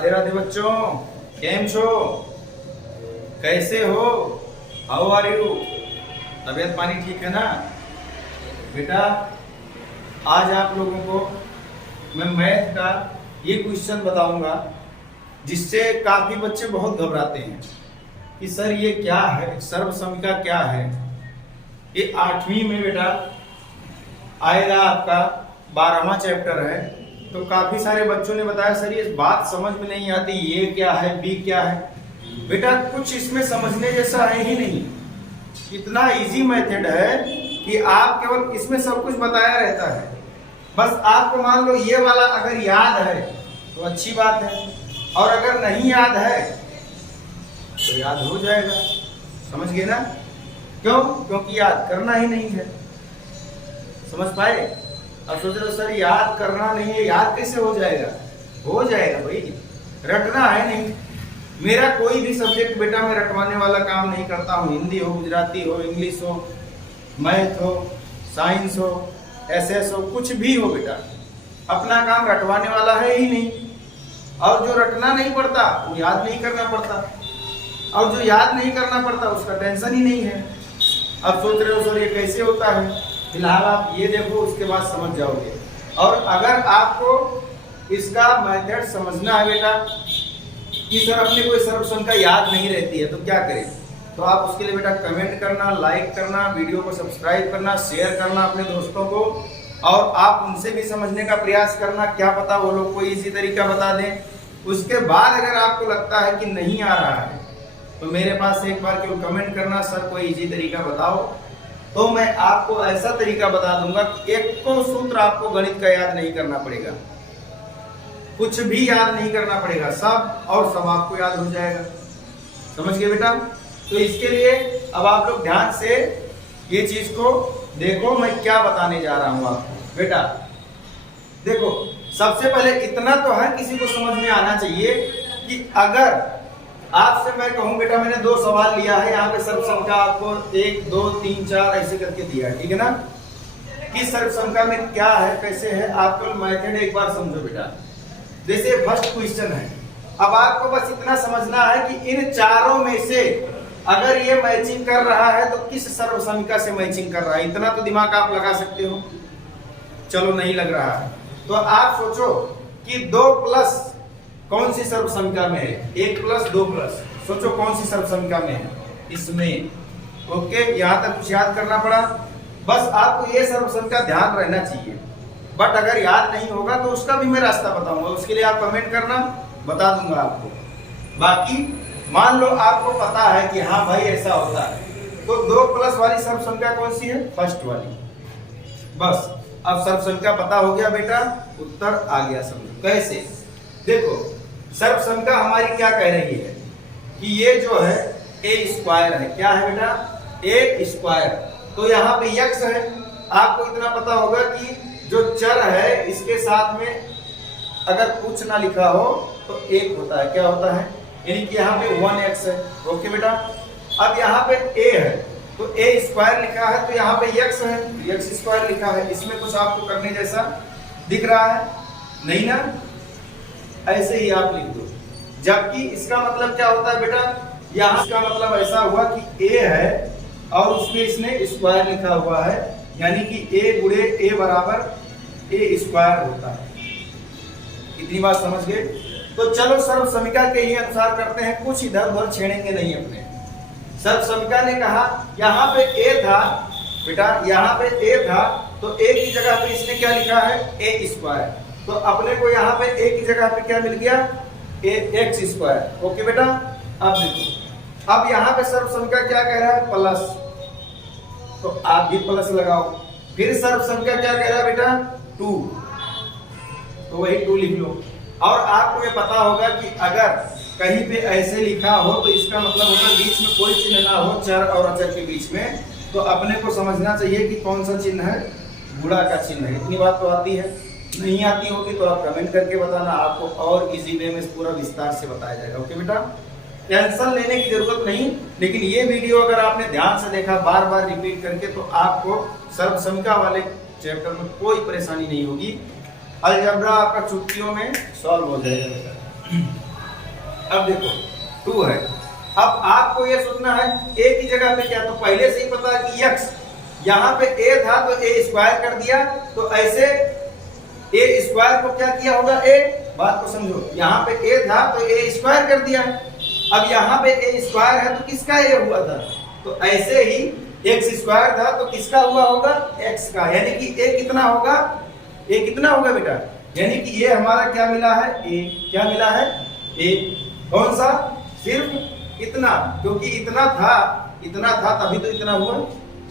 राधे राधे बच्चों, केम छो, कैसे हो, हाउ आर यू। तबीयत पानी ठीक है ना बेटा। आज आप लोगों को मैं मैथ का ये क्वेश्चन बताऊंगा जिससे काफी बच्चे बहुत घबराते हैं कि सर ये क्या है, सर्वसमिका क्या है। ये 8वीं में बेटा आएगा, आपका 12वां चैप्टर है। तो काफी सारे बच्चों ने बताया सर ये बात समझ में नहीं आती, ये क्या है, बी क्या है। बेटा कुछ इसमें समझने जैसा है ही नहीं। इतना इजी मेथड है कि आप केवल इसमें सब कुछ बताया रहता है। बस आपको मान लो ये वाला अगर याद है तो अच्छी बात है, और अगर नहीं याद है तो याद हो जाएगा। समझ गए ना? क्यों? क्योंकि याद करना ही नहीं है। समझ पाए? अब सोच रहे हो सर याद करना नहीं है, याद कैसे हो जाएगा? हो जाएगा भाई, रटना है नहीं। मेरा कोई भी सब्जेक्ट बेटा मैं रटवाने वाला काम नहीं करता हूँ। हिंदी हो, गुजराती हो, इंग्लिश हो, मैथ हो, साइंस हो, एसएस हो, कुछ भी हो बेटा, अपना काम रटवाने वाला है ही नहीं। और जो रटना नहीं पड़ता वो याद नहीं करना पड़ता, और जो याद नहीं करना पड़ता उसका टेंशन ही नहीं है। अब सोच रहे हो सर ये कैसे होता है, फिलहाल आप ये देखो, उसके बाद समझ जाओगे। और अगर आपको इसका मेथड समझना है बेटा कि सर अपने कोई सर्वसंख्या याद नहीं रहती है तो क्या करें, तो आप उसके लिए बेटा कमेंट करना, लाइक करना, वीडियो को सब्सक्राइब करना, शेयर करना अपने दोस्तों को, और आप उनसे भी समझने का प्रयास करना। क्या पता वो लोग कोई इजी तरीका बता दें। उसके बाद अगर आपको लगता है कि नहीं आ रहा है तो मेरे पास एक बार क्यों कमेंट करना, सर कोई इजी तरीका बताओ, तो मैं आपको ऐसा तरीका बता दूंगा कि एक को सूत्र आपको गणित का याद नहीं करना पड़ेगा, कुछ भी याद नहीं करना पड़ेगा, सब और सब आपको याद हो जाएगा। समझ गए बेटा? तो इसके लिए अब आप लोग ध्यान से ये चीज को देखो, मैं क्या बताने जा रहा हूं आपको। बेटा देखो, सबसे पहले इतना तो है किसी को समझ में आना चाहिए कि अगर आपसे मैं कहूं बेटा मैंने 2 सवाल लिया है, यहाँ पे सर्वसंख्या आपको 1 2 3 4 ऐसे करके दिया है, ठीक है ना, कि सर्वसंख्या में क्या है, कैसे है। आपको मेथड एक बार समझो बेटा। जैसे फर्स्ट क्वेश्चन है, अब आपको बस इतना समझना है कि इन चारों में से अगर ये मैचिंग कर रहा है तो किस सर्वसमिका से मैचिंग कर रहा है। इतना तो दिमाग आप लगा सकते हो। चलो नहीं लग रहा है तो आप सोचो कि 2 प्लस कौन सी सर्वसंख्या में है, 1 प्लस 2 प्लस, सोचो कौन सी सर्वसंख्या में है इसमें। ओके, यहां तक कुछ याद करना पड़ा। बस आपको ये सर्वसंख्या ध्यान रहना चाहिए, बट अगर याद नहीं होगा तो उसका भी मैं रास्ता बताऊंगा, उसके लिए आप कमेंट करना, बता दूंगा आपको। बाकी मान लो आपको पता है कि हाँ भाई ऐसा होता है, तो 2 प्लस वाली सर्वसंख्या कौन सी है? फर्स्ट वाली। बस अब सर्वसंख्या पता हो गया बेटा, उत्तर आ गया। समझो कैसे। देखो सर्वसंख्या हमारी क्या कह रही है कि ये जो है ए स्क्वायर है। क्या है बेटा? ए स्क्वायर। तो यहाँ पे यक्स है। आपको इतना पता होगा कि जो चर है इसके साथ में अगर कुछ ना लिखा हो तो 1 होता है। क्या होता है? यानी कि यहाँ पे 1x है। ओके बेटा, अब यहाँ पे a है तो a स्क्वायर लिखा है, तो यहाँ पे x है, x स्क्वायर लिखा है। इसमें कुछ आपको करने जैसा दिख रहा है नहीं ना? ऐसे ही आप लिख दो। जबकि इसका मतलब क्या होता है बेटा, यहाँ इसका मतलब ऐसा हुआ कि a है और उसमें इसने स्क्वायर लिखा हुआ है, यानी कि a गुणे a बराबर a स्क्वायर होता है। इतनी बात समझ गए? तो चलो सर्वसमिका के ही अनुसार करते हैं, कुछ इधर उधर छेड़ेंगे नहीं अपने। सर्वसमिका ने कहा यहाँ पे a था बेटा, यहाँ पे a था तो a की जगह पे इसने क्या लिखा है? a square. तो अपने को यहाँ पे a की जगह पे क्या मिल गया? x square. ओके बेटा, अब देखो, अब यहाँ पे सर्वसंख्या क्या कह रहा है? प्लस, तो आप भी प्लस लगाओ। फिर सर्वसंख्या क्या कह रहा है बेटा? 2, तो वही 2 लिख लो। और आपको ये पता होगा कि अगर कहीं पे ऐसे लिखा हो तो इसका मतलब होगा बीच में कोई चिन्ह ना हो, चर और अचर के बीच में, तो अपने को समझना चाहिए कि कौन सा चिन्ह है? गुणा का चिन्ह है। इतनी बात तो आती है। नहीं आती होगी तो आप कमेंट करके बताना, आपको और इजी वे में पूरा विस्तार से बताया जाएगा। ओके बेटा, टेंशन लेने की जरूरत नहीं। लेकिन ये वीडियो अगर आपने ध्यान से देखा, बार बार रिपीट करके, तो आपको सर्वसमिका वाले चैप्टर में कोई परेशानी नहीं होगी। अलजेब्रा आपका चुटकियों में सॉल्व हो जाएगा। अब देखो 2 है। अब आपको ये सोचना है a की जगह पे क्या, तो पहले से ही पता है कि x, यहाँ पे a था तो a स्क्वायर कर दिया, तो ऐसे a स्क्वायर को क्या किया होगा a, बात को समझो, यहाँ पे a था तो a स्क्वायर कर दिया। अब यहाँ पे a स्क्वायर है तो किसका a हुआ था, तो ऐसे ही x स्क्वायर था तो किसका हुआ होगा, x का, यानी कि a कितना होगा, a कितना होगा बेटा, यानी कि ये हमारा क्या मिला है, a, क्या मिला है a, कौन सा, सिर्फ इतना, क्योंकि इतना था तभी तो इतना हुआ,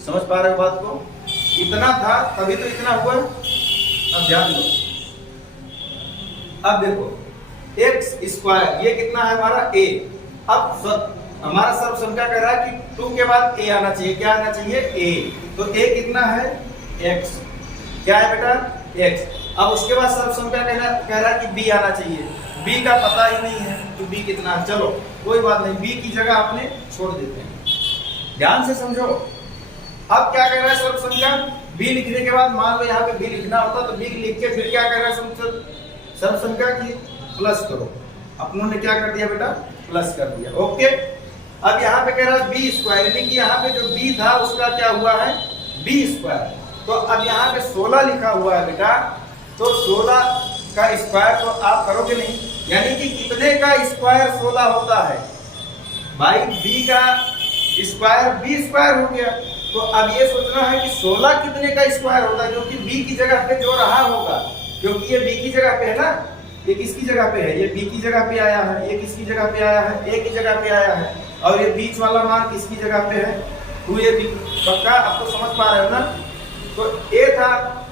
समझ पा रहे हो बात को, इतना था तभी तो इतना हुआ। अब ध्यान दो, अब देखो x स्क्वायर ये कितना है हमारा a, अब हमारा सर्व संख्या कह रहा है कि 2 के बाद a आना चाहिए, क्या आना चाहिए a, तो a कितना है x, क्या है बेटा x। अब उसके बाद सर्व संख्या कह रहा है कि b आना चाहिए, b का पता ही नहीं है तो b कितना, चलो कोई बात नहीं, b की जगह आपने छोड़ देते हैं, ध्यान से समझो। अब क्या कह रहा है सर्व संख्या, b लिखने के बाद मान लो यहाँ पे b लिखना होता तो b लिख के फिर क्या कह रहा है सर्व संख्या की प्लस करो, अपनों ने क्या कर दिया बेटा, प्लस कर दिया, ओके। अब यहाँ पे कह रहा है बी स्क्वायर, यानी कि यहाँ पे जो बी था उसका क्या हुआ है बी स्क्वायर, तो अब यहाँ पे 16 लिखा हुआ है बेटा, तो 16 का स्क्वायर तो आप करोगे नहीं, यानी कि कितने का स्क्वायर 16 होता है भाई, बी का स्क्वायर बी स्क्वायर हो गया। तो अब ये सोचना है कि 16 कितने का स्क्वायर होता है, क्योंकि बी की जगह पे जो रहा होगा, क्योंकि ये बी की जगह पे है ना, ये किसकी जगह पे है, ये बी की जगह पे आया है, ये किसकी जगह पे आया है, ए की जगह पे आया है, और ये बीच वाला मान किसकी जगह पे है, 2ab, पक्का आप तो समझ पा रहे हो ना। तो a था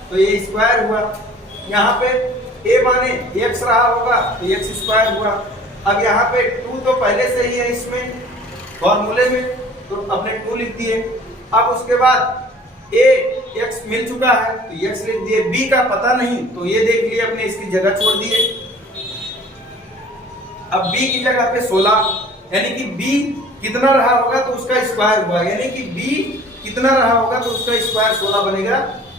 तो ये स्क्वायर हुआ, यहाँ पे a माने x रहा होगा तो x स्क्वायर हुआ। अब यहाँ पे 2 तो पहले से ही है इसमें फॉर्मूले में, तो अपने 2 लिख दिए। अब उसके बाद a x मिल चुका है तो x लिख दिए, b का पता नहीं तो ये देख लिए अपने, इसकी जगह छोड़ दिए। अब b की जगह पे 16, यानी कि b कितना रहा होगा तो उसका स्क्वायर हुआ, यानी कि b कितना रहा होगा तो उसका स्क्वायर 16 बनेगा,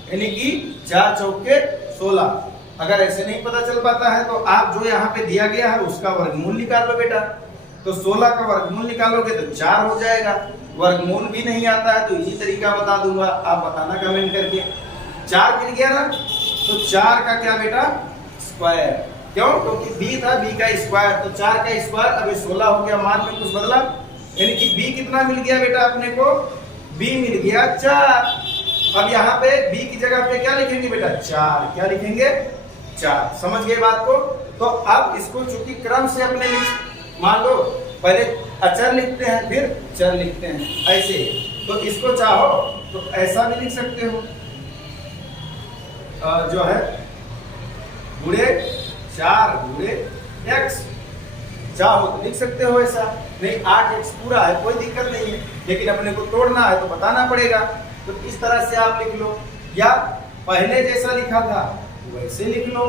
यानी कि 4 चौके 16। अगर ऐसे नहीं पता चल पाता है तो आप जो यहाँ पे दिया गया है उसका वर्गमूल निकाल लो बेटा, तो 16 का वर्गमूल निकालोगे तो 4 हो जाएगा। वर्गमूल भी नहीं आता है तो इसी तरीका बता दूंगा, आप बताना कमेंट करके। 4 मिल गया ना, तो 4 का क्या बेटा स्क्वायर, क्यों, क्योंकि b था b का स्क्वायर, तो 4 का स्क्वायर, अब 16 हो गया, मान में कुछ बदला, यानी कि b कितना मिल गया बेटा अपने को, b मिल गया 4। अब यहाँ पे b की जगह पे क्या लिखेंगे बेटा 4, क्या लिखेंगे 4, समझ गए बात को। तो अब इसको चूंकि क्रम से अपने मान लो पहले अचर लिखते हैं फिर चर लिखते हैं ऐसे, तो इसको चाहो तो ऐसा भी लिख सकते हो, जो है गुणे 4 गुणे x, चाहो तो लिख सकते हो ऐसा, नहीं 8x पूरा है कोई दिक्कत नहीं है, लेकिन अपने को तोड़ना है तो बताना पड़ेगा, तो इस तरह से आप लिख लो, या पहले जैसा लिखा था वैसे लिख लो,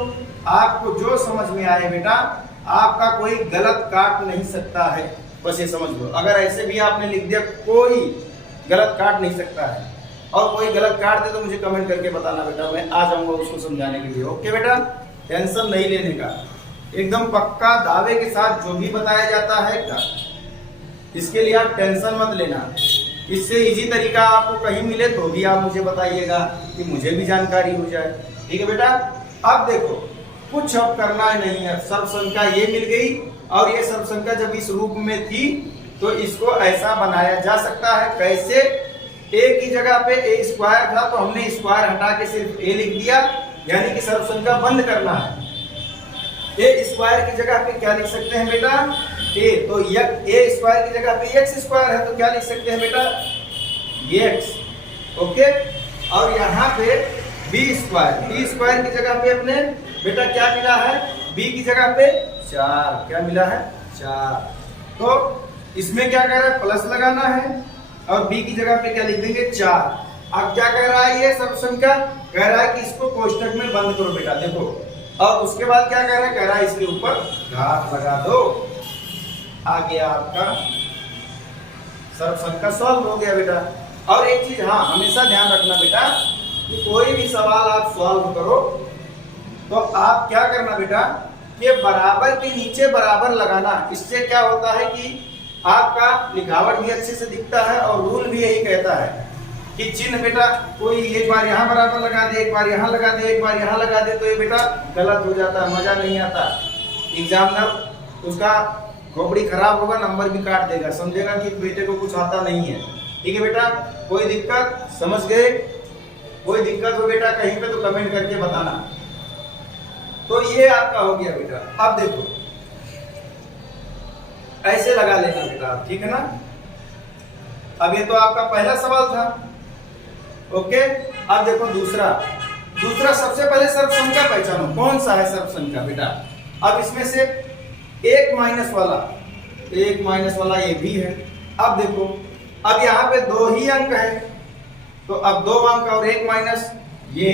आपको जो समझ में आए बेटा, आपका कोई गलत काट नहीं सकता है, बस ये समझ लो। अगर ऐसे भी आपने लिख दिया कोई गलत काट नहीं सकता है, और कोई गलत काट दे तो मुझे कमेंट करके बताना बेटा, मैं आ जाऊंगा उसको समझाने के लिए, ओके बेटा, टेंशन नहीं लेने का, एकदम पक्का दावे के साथ जो भी बताया जाता है इसके लिए आप टेंशन मत लेना। इससे इजी तरीका आपको कहीं मिले तो भी आप मुझे बताइएगा कि मुझे भी जानकारी हो जाए, ठीक है बेटा। अब देखो कुछ अब करना नहीं है, सर्व संख्या ये मिल गई, और ये सर्व संख्या जब इस रूप में थी तो इसको ऐसा बनाया जा सकता है, कैसे, a की जगह पे a स्क्वायर था तो हमने स्क्वायर हटा के सिर्फ a लिख दिया, यानी कि सर्व संख्या बंद करना है। a स्क्वायर की जगह पे क्या लिख सकते हैं बेटा a, तो a स्क्वायर की जगह पे x स्क्वायर है तो क्या लिख सकते हैं बेटा x, ओके। और यहाँ पे b स्क्वायर की जगह पे अपने बेटा क्या मिला है, b की जगह पे 4, क्या मिला है 4, तो इसमें क्या कह रहा है प्लस लगाना है, और b की जगह पे क्या लिख देंगे 4। अब क्या कह रहा है ये सर्व संख्या, कह रहा है कि इसको कोष्टक में बंद करो बेटा, देखो, और उसके बाद क्या कह रहा है इसके ऊपर घात लगा दो, आ गया आपका सर्व संख्या सॉल्व हो गया बेटा। और एक चीज हाँ हमेशा ध्यान रखना बेटा, कि कोई भी सवाल आप सॉल्व करो तो आप क्या करना बेटा, कि बराबर के नीचे बराबर लगाना। इससे क्या होता है कि आपका लिखावट भी अच्छे से दिखता है और रूल भी यही कहता है कि चिन्ह बेटा कोई एक बार यहाँ बराबर लगा दे, एक बार यहाँ लगा दे, एक बार यहाँ लगा दे, तो ये बेटा गलत हो जाता है, मजा नहीं आता। एग्जामिनर उसका खोपड़ी खराब होगा, नंबर भी काट देगा, समझेगा कि बेटे को कुछ आता नहीं है। ठीक है बेटा, कोई दिक्कत समझ गए? कोई दिक्कत हो बेटा कहीं पे तो कमेंट करके बताना। तो ये आपका हो गया बेटा। अब देखो ऐसे लगा लेना बेटा, ठीक है ना। अब ये तो आपका पहला सवाल था, ओके। अब देखो दूसरा सबसे पहले सर्वसंख्या पहचानो, कौन सा है सर्वसंख्या बेटा। अब इसमें से एक माइनस वाला ये भी है। अब देखो, अब यहाँ पे 2 ही अंक है, तो अब 2 अंक और 1 माइनस, ये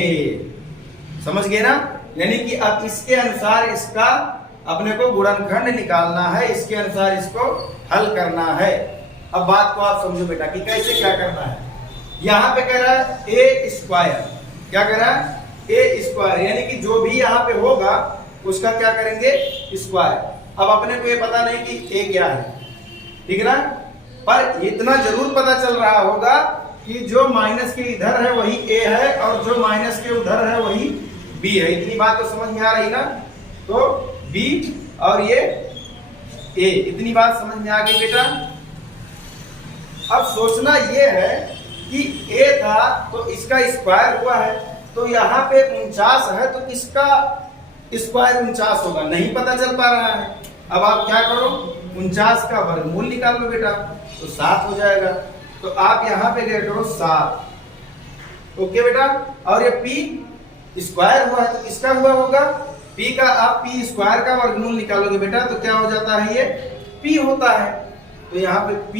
समझ गए ना। यानी कि अब इसके अनुसार इसका अपने को गुणनखंड निकालना है, इसके अनुसार इसको हल करना है। अब बात को आप समझो बेटा कि कैसे क्या करना है। यहाँ पे कह रहा है ए स्क्वायर, क्या कह रहा है? ए स्क्वायर, यानी कि जो भी यहाँ पे होगा उसका क्या करेंगे? स्क्वायर। अब अपने को ये पता नहीं कि ए क्या है, ठीक है ना, पर इतना जरूर पता चल रहा होगा कि जो माइनस के इधर है वही ए है और जो माइनस के उधर है वही बी है। इतनी बात तो समझ में आ रही ना। तो बी और ये ए, इतनी बात समझ में आ गई बेटा। अब सोचना ये है कि ए था तो इसका स्क्वायर हुआ है, तो यहाँ पे 49 है तो किसका स्क्वायर 49 होगा, नहीं पता चल पा रहा है। अब आप क्या करो, 49 का वर्गमूल निकाल लो बेटा, तो 7 हो जाएगा। तो आप यहाँ पे क्या करो 7, ओके बेटा। और ये p स्क्वायर हुआ है तो किसका हुआ होगा? p का। आप p स्क्वायर का वर्गमूल निकालोगे बेटा तो क्या हो जाता है? ये p होता है। तो यहाँ पे p,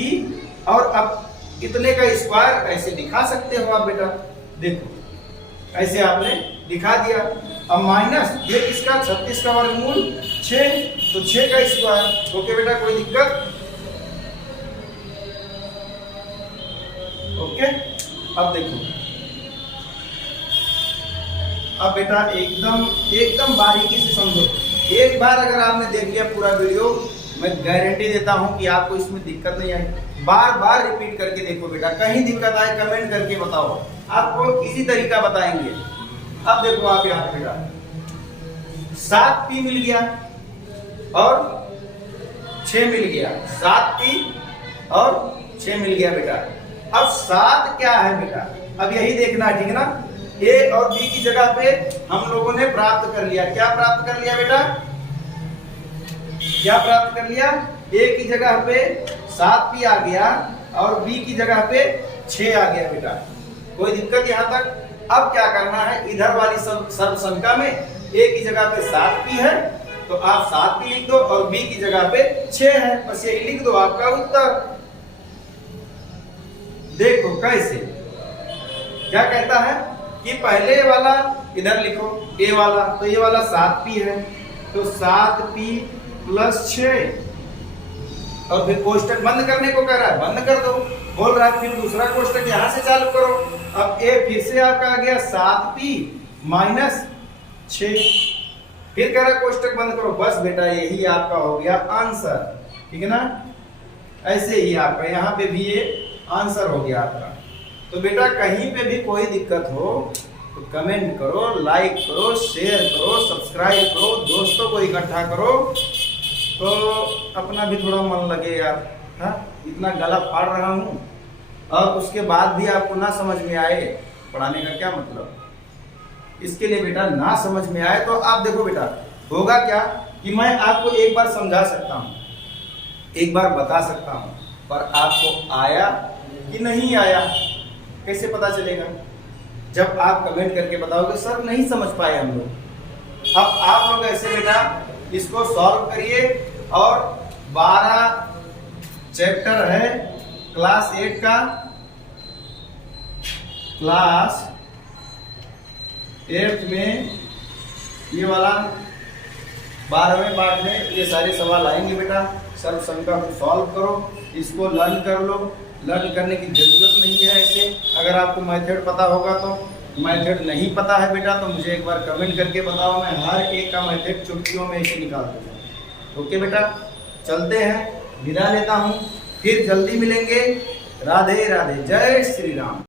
और अब कितने का स्क्वायर ऐसे दिखा सकते हो आप बेटा, देखो ऐसे आपने दिखा दिया। अब माइनस ये किसका? 36 का वर्गमूल 6, तो 6 का स्क्वायर, ओके बेटा, कोई दिक्कत? ओके। अब देखो, अब बेटा एकदम बारीकी से समझो। एक बार अगर आपने देख लिया पूरा वीडियो, मैं गारंटी देता हूं कि आपको इसमें दिक्कत नहीं आएगी। बार बार रिपीट करके देखो बेटा, कहीं दिक्कत आए कमेंट करके बताओ, आपको इसी तरीका बताएंगे। अब देखो आप यहाँ पे बेटा 7p मिल गया और 6 मिल गया, 7p और 6 मिल गया बेटा। अब 7 क्या है बेटा, अब यही देखना है, ठीक है ना। a और b की जगह पे हम लोगों ने प्राप्त कर लिया, क्या प्राप्त कर लिया बेटा? क्या प्राप्त कर लिया? a की जगह पे 7p आ गया और b की जगह पे 6 आ गया बेटा। कोई दिक्कत यहाँ तक? अब क्या करना है, इधर वाली सर्वसंख्या में a की जगह पे 7p है तो आप 7p लिख दो और b की जगह पे 6 है, बस यही लिख दो, आपका उत्तर। देखो कैसे, क्या कहता है कि पहले वाला इधर लिखो a वाला, तो ये वाला 7p है तो 7p प्लस 6, और फिर कोष्टक बंद करने को कह रहा है, बंद कर दो। बोल रहा है फिर दूसरा कोष्टक यहां से चालू करो। अब a फिर से आपका आ गया 7p माइनस 6, फिर कह रहा कोष्टक बंद करो। बस बेटा यही आपका हो गया आंसर, ठीक है ना। ऐसे ही आपका यहाँ पे भी ये आंसर हो गया आपका। तो बेटा कहीं पे भी कोई दिक्कत हो तो कमेंट करो, लाइक करो, शेयर करो, सब्सक्राइब करो, दोस्तों को इकट्ठा करो, तो अपना भी थोड़ा मन लगे यार। हाँ, इतना गला फाड़ रहा हूँ और उसके बाद भी आपको ना समझ में आए, पढ़ाने का क्या मतलब। इसके लिए बेटा ना समझ में आए तो आप देखो बेटा होगा क्या कि मैं आपको एक बार समझा सकता हूँ, एक बार बता सकता हूँ, पर आपको आया कि नहीं आया कैसे पता चलेगा? जब आप कमेंट करके बताओगे सर नहीं समझ पाए हम लोग। अब आप लोग ऐसे बेटा इसको सॉल्व करिए, और 12 चैप्टर है क्लास 8 का, क्लास 8 में ये वाला 12वें पार्ट में ये सारे सवाल आएंगे बेटा। सर्वसंख्या को सॉल्व करो, इसको लर्न कर लो। लर्न करने की जरूरत नहीं है ऐसे, अगर आपको मेथड पता होगा तो मेथड नहीं पता है बेटा तो मुझे एक बार कमेंट करके बताओ, मैं हर एक का मेथड चुटकियों में इसे निकाल दूंगा। ओके बेटा, चलते हैं, विदा लेता हूँ, फिर जल्दी मिलेंगे। राधे राधे, जय श्री राम।